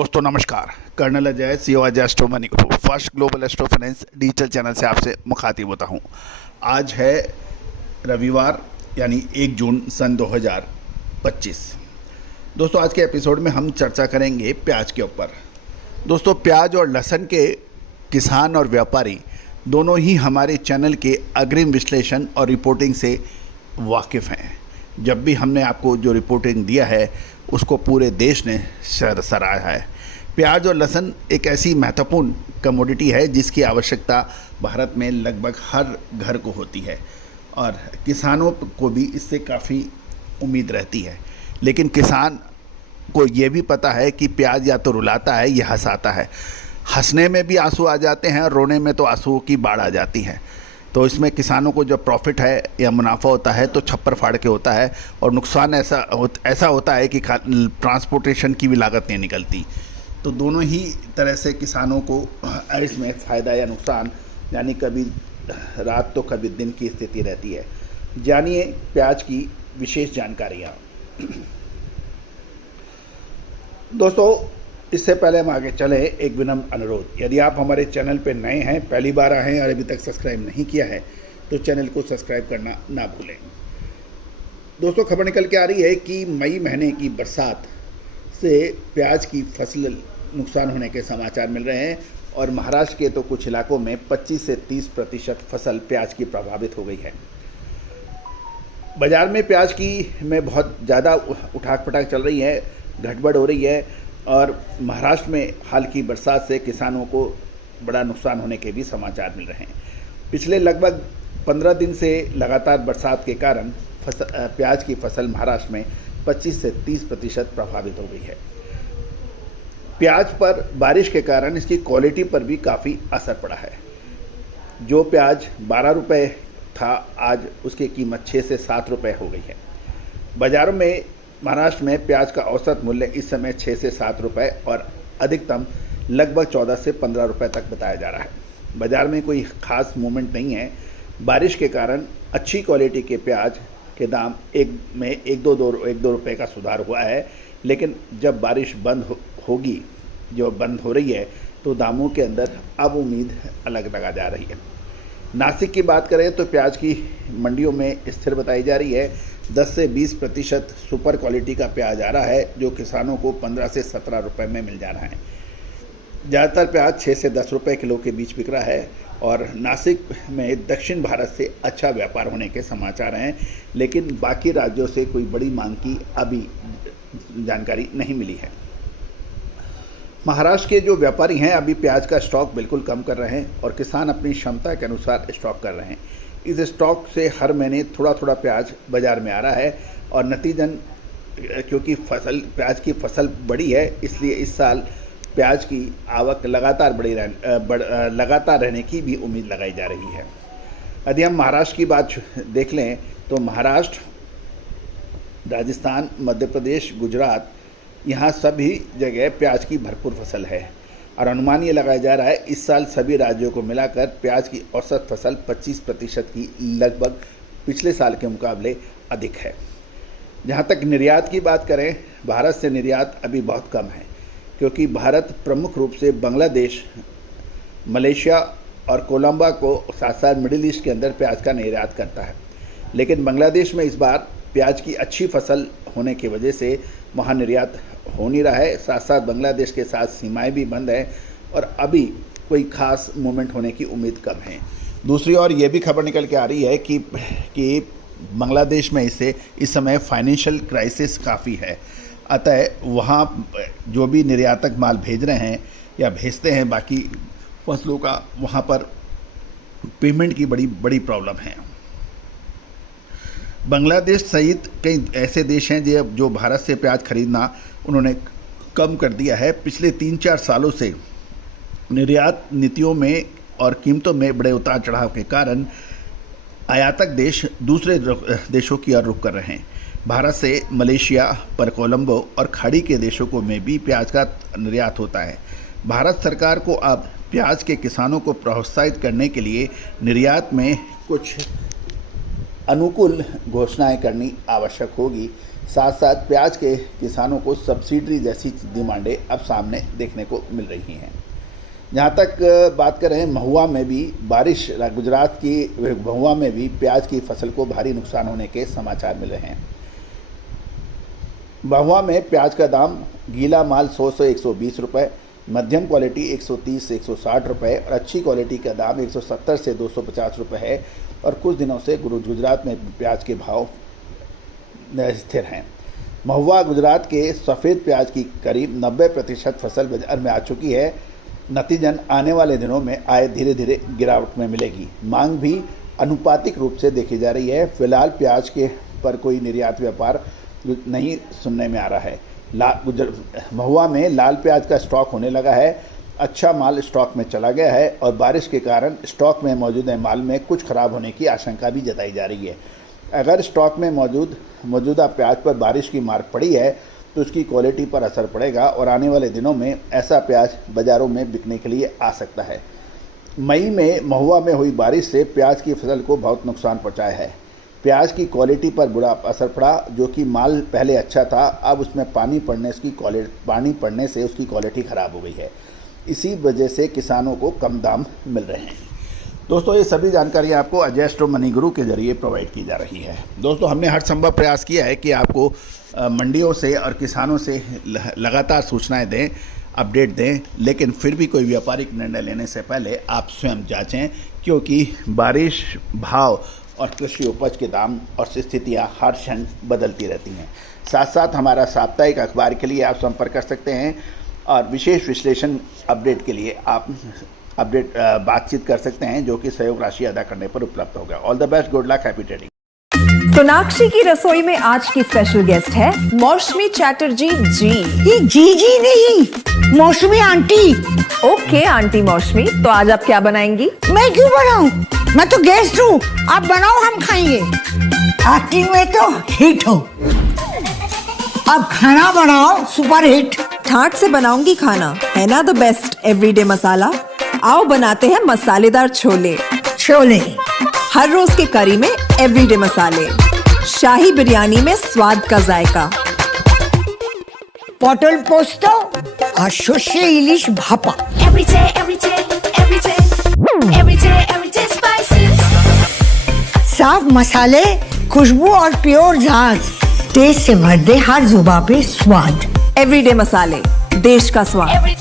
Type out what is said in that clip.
दोस्तों नमस्कार। Colonel Ajay CO Ajay astro money group first global astro finance digital channel से आपसे मुखातिब होता हूं। आज है रविवार यानी 1 जून सन 2025। दोस्तों आज के एपिसोड में हम चर्चा करेंगे प्याज के ऊपर। दोस्तों प्याज और लहसुन के किसान और व्यापारी दोनों ही हमारे चैनल के अग्रिम विश्लेषण और रिपोर्टिंग से वाकिफ़ हैं। जब भी हमने आपको जो रिपोर्टिंग दिया है उसको पूरे देश ने सराहा है। प्याज और लहसुन एक ऐसी महत्वपूर्ण कमोडिटी है जिसकी आवश्यकता भारत में लगभग हर घर को होती है और किसानों को भी इससे काफ़ी उम्मीद रहती है। लेकिन किसान को ये भी पता है कि प्याज या तो रुलाता है या हंसाता है। हंसने में भी आंसू आ जाते हैं और रोने में तो आंसुओं की बाढ़ आ जाती है। तो इसमें किसानों को जो प्रॉफिट है या मुनाफा होता है तो छप्पर फाड़ के होता है और नुकसान ऐसा होता है कि ट्रांसपोर्टेशन की भी लागत नहीं निकलती। तो दोनों ही तरह से किसानों को इसमें फ़ायदा या नुकसान यानी कभी रात तो कभी दिन की स्थिति रहती है। जानिए प्याज की विशेष जानकारियाँ। दोस्तों इससे पहले हम आगे चले, एक विनम्र अनुरोध, यदि आप हमारे चैनल पर नए हैं, पहली बार आए हैं और अभी तक सब्सक्राइब नहीं किया है तो चैनल को सब्सक्राइब करना ना भूलें। दोस्तों खबर निकल के आ रही है कि मई महीने की बरसात से प्याज की फसल नुकसान होने के समाचार मिल रहे हैं और महाराष्ट्र के तो कुछ इलाकों में 25 से 30% फसल प्याज की प्रभावित हो गई है। बाज़ार में प्याज की में बहुत ज़्यादा उठाक पटाक चल रही है, गड़बड़ हो रही है और महाराष्ट्र में हाल की बरसात से किसानों को बड़ा नुकसान होने के भी समाचार मिल रहे हैं। पिछले लगभग 15 दिन से लगातार बरसात के कारण प्याज की फसल महाराष्ट्र में 25 से 30% प्रभावित हो गई है। प्याज पर बारिश के कारण इसकी क्वालिटी पर भी काफ़ी असर पड़ा है। जो प्याज 12 रुपये था आज उसकी कीमत 6 से 7 रुपये हो गई है। बाज़ारों में महाराष्ट्र में प्याज का औसत मूल्य इस समय 6 से 7 रुपये और अधिकतम लगभग 14 से 15 रुपये तक बताया जा रहा है। बाज़ार में कोई ख़ास मूवमेंट नहीं है। बारिश के कारण अच्छी क्वालिटी के प्याज के दाम एक दो रुपये का सुधार हुआ है, लेकिन जब बारिश होगी जो बंद हो रही है तो दामों के अंदर अब उम्मीद अलग लगा जा रही है। नासिक की बात करें तो प्याज की मंडियों में स्थिर बताई जा रही है। 10 से 20% सुपर क्वालिटी का प्याज आ रहा है जो किसानों को 15 से 17 रुपये में मिल जा रहा है। ज़्यादातर प्याज 6 से 10 रुपये किलो के बीच बिक रहा है और नासिक में दक्षिण भारत से अच्छा व्यापार होने के समाचार हैं, लेकिन बाकी राज्यों से कोई बड़ी मांग की अभी जानकारी नहीं मिली है। महाराष्ट्र के जो व्यापारी हैं अभी प्याज का स्टॉक बिल्कुल कम कर रहे हैं और किसान अपनी क्षमता के अनुसार स्टॉक कर रहे हैं। इस स्टॉक से हर महीने थोड़ा थोड़ा प्याज बाज़ार में आ रहा है और नतीजन क्योंकि प्याज की फसल बड़ी है इसलिए इस साल प्याज की आवक लगातार रहने की भी उम्मीद लगाई जा रही है। यदि हम महाराष्ट्र की बात देख लें तो महाराष्ट्र, राजस्थान, मध्य प्रदेश, गुजरात, यहाँ सभी जगह प्याज की भरपूर फसल है और अनुमान ये लगाया जा रहा है इस साल सभी राज्यों को मिलाकर प्याज की औसत फसल 25% की लगभग पिछले साल के मुकाबले अधिक है। जहाँ तक निर्यात की बात करें, भारत से निर्यात अभी बहुत कम है क्योंकि भारत प्रमुख रूप से बांग्लादेश, मलेशिया और कोलंबो को साथ साथ मिडिल ईस्ट के अंदर प्याज का निर्यात करता है। लेकिन बांग्लादेश में इस बार प्याज की अच्छी फसल होने की वजह से वहाँ निर्यात हो नहीं रहा है। साथ साथ बांग्लादेश के साथ सीमाएं भी बंद हैं और अभी कोई ख़ास मूवमेंट होने की उम्मीद कम है। दूसरी ओर ये भी खबर निकल के आ रही है कि बांग्लादेश में इस समय फाइनेंशियल क्राइसिस काफ़ी है, अतः वहाँ जो भी निर्यातक माल भेज रहे हैं या भेजते हैं बाकी फसलों का, वहाँ पर पेमेंट की बड़ी प्रॉब्लम है। बांग्लादेश सहित कई ऐसे देश हैं जो भारत से प्याज खरीदना उन्होंने कम कर दिया है। पिछले 3-4 सालों से निर्यात नीतियों में और कीमतों में बड़े उतार चढ़ाव के कारण आयातक देश दूसरे देशों की ओर रुख कर रहे हैं। भारत से मलेशिया पर कोलंबो और खाड़ी के देशों को में भी प्याज का निर्यात होता है। भारत सरकार को अब प्याज के किसानों को प्रोत्साहित करने के लिए निर्यात में कुछ अनुकूल घोषणाएं करनी आवश्यक होगी। साथ साथ प्याज के किसानों को सब्सिडी जैसी डिमांडें अब सामने देखने को मिल रही हैं। जहाँ तक बात करें महुआ में भी बारिश, गुजरात की महुआ में भी प्याज की फसल को भारी नुकसान होने के समाचार मिल रहे हैं। महुआ में प्याज का दाम गीला माल 100 से 120 रुपये, मध्यम क्वालिटी 130 से 160 रुपये और अच्छी क्वालिटी का दाम 170 से 250 रुपये है। और कुछ दिनों से गुजरात में प्याज के भाव स्थिर हैं। महुआ गुजरात के सफ़ेद प्याज की करीब 90% फसल बाजार में आ चुकी है। नतीजन आने वाले दिनों में आय धीरे धीरे गिरावट में मिलेगी। मांग भी अनुपातिक रूप से देखी जा रही है। फिलहाल प्याज के पर कोई निर्यात व्यापार नहीं सुनने में आ रहा है। महुआ में लाल प्याज का स्टॉक होने लगा है। अच्छा माल स्टॉक में चला गया है और बारिश के कारण स्टॉक में मौजूद माल में कुछ खराब होने की आशंका भी जताई जा रही है। अगर स्टॉक में मौजूदा प्याज पर बारिश की मार पड़ी है तो उसकी क्वालिटी पर असर पड़ेगा और आने वाले दिनों में ऐसा प्याज बाज़ारों में बिकने के लिए आ सकता है। मई में महुआ में हुई बारिश से प्याज की फसल को बहुत नुकसान पहुंचाया है। प्याज की क्वालिटी पर बुरा असर पड़ा। जो कि माल पहले अच्छा था, अब उसमें पानी पड़ने से उसकी क्वालिटी ख़राब हो गई है। इसी वजह से किसानों को कम दाम मिल रहे हैं। दोस्तों, ये सभी जानकारी आपको अजय स्टोर मनी गुरु के जरिए प्रोवाइड की जा रही है। दोस्तों, हमने हर संभव प्रयास किया है कि आपको मंडियों से और किसानों से लगातार सूचनाएं दें, अपडेट दें, लेकिन फिर भी कोई व्यापारिक निर्णय लेने से पहले आप स्वयं जांचें, क्योंकि बारिश, भाव और कृषि उपज के दाम और स्थितियां हर क्षण बदलती रहती हैं। साथ साथ हमारा साप्ताहिक अखबार के लिए आप संपर्क कर सकते हैं और विशेष विश्लेषण अपडेट के लिए आप बातचीत कर सकते हैं, जो कि सहयोग राशि अदा करने पर उपलब्ध होगा। All the best, good luck, happy trading. Sonakshi की रसोई में आज की स्पेशल गेस्ट है मौसमी चैटर्जी जी। ये जी नहीं, मौसमी आंटी। ओके आंटी मौसमी, तो आज आप क्या बनाएंगी? मैं क्यों बनाऊं? मैं तो गेस्ट हूँ, आप बनाओ, हम खाएंगे। एक्टिंग में तो हिट हो, अब खाना बनाओ सुपर हिट। ठाट से बनाऊंगी खाना, है ना द बेस्ट एवरीडे मसाला। आओ बनाते हैं मसालेदार छोले। हर रोज के करी में एवरीडे मसाले, शाही बिरयानी में स्वाद का जायका। पटल पोस्तो और सर्षे इलिश भापा। साफ मसाले, खुशबू और प्योर झांझ, टेस्ट से भर दे हर जुबान पे स्वाद। एवरीडे मसाले, देश का स्वाद।